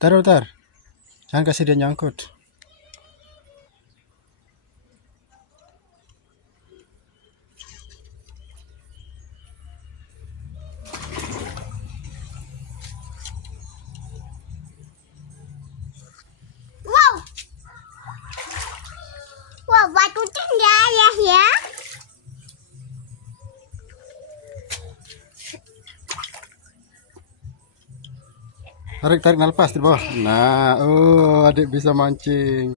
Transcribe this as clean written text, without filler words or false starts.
Taruh, tar. Jangan kasih dia nyangkut. Wow, wow, batu tinggal ya. Tarik, tarik, nah, lepas di bawah. Nah, adik bisa mancing.